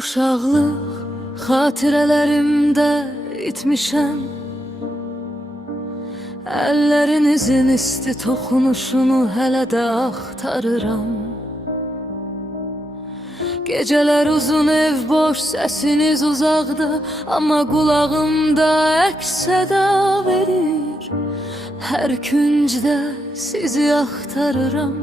Uşaqlıq xatirələrimdə itmişəm. Əllərinizin isti toxunuşunu hələ də axtarıram. Gecələr uzun ev boş, səsiniz uzaqda, amma qulağımda əks-səda verir. Hər küncdə sizi axtarıram.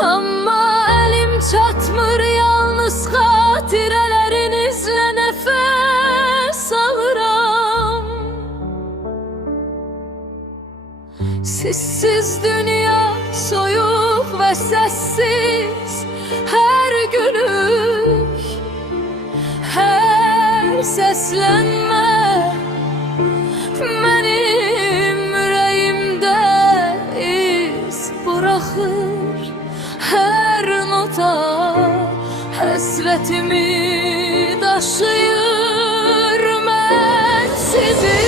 Amma əlim çatmır, yalnız xatirələrinizlə nəfəs alıram. Sizsiz dünya soyuq və səssiz, hər gülük, hər səslənmə mənim ürəyimdə iz buraxır. Hər nota həsrətimi daşıyır. Mən sizi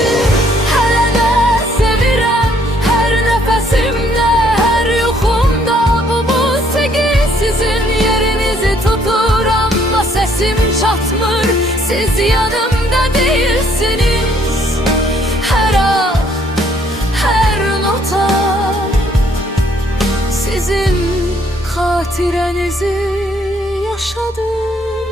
hələ də sevirəm, hər nəfəsimdə, hər yuxumda bu musiqi sizin yerinizi tutur. Amma səsim çatmır, siz yanımda değilsiniz. Hər an, hər nota sizin xatirənizi yaşadır.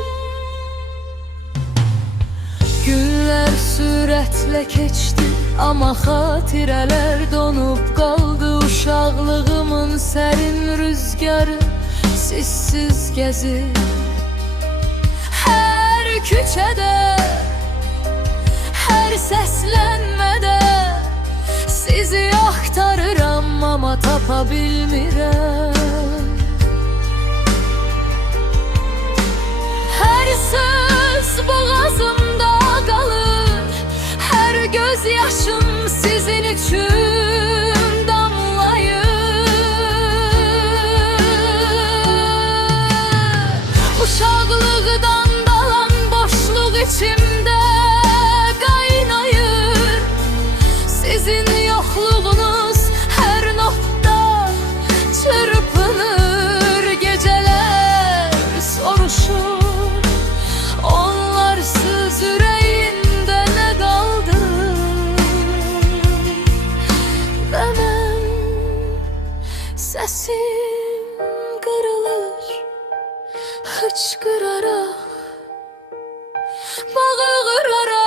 Günlər sürətlə keçdi, amma xatirələr donub qaldı. Uşaqlığımın sərin rüzgarı sizsiz gəzir. Hər küçədə, hər səslənmədə sizi axtarıram, amma tapa bilmirəm. Hər söz boğazımda qalır, hər göz yaşım sizin üçün damlayır. Uşaqlıqdan qalan boşluq içimdə qaynayır. Sizin yoxluğunuz hər notda çırpınır. Gecələr soruşur, onlarsız ürəyində nə qaldı? Və mən səsim qırılır, hıçqıraraq, bağıraraq.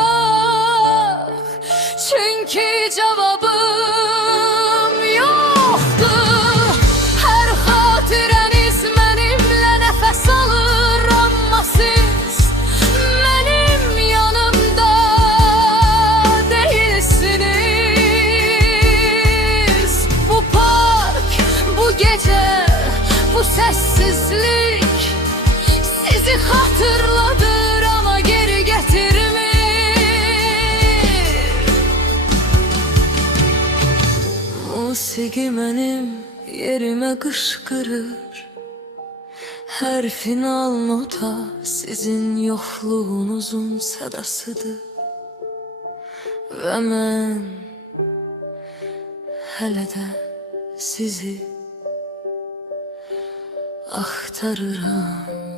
Çünki cavabım yoxdur. Hər xatirəniz mənimlə nəfəs alır, amma siz mənim yanımda değilsiniz. Bu park, bu gecə, bu səssizlik sizi xatırladır, amma geri gətirmir. Musiqi mənim yerimə qışqırır. Hər final nota sizin yoxluğunuzun sədasıdır. Və mən hələ də sizi axtarıram.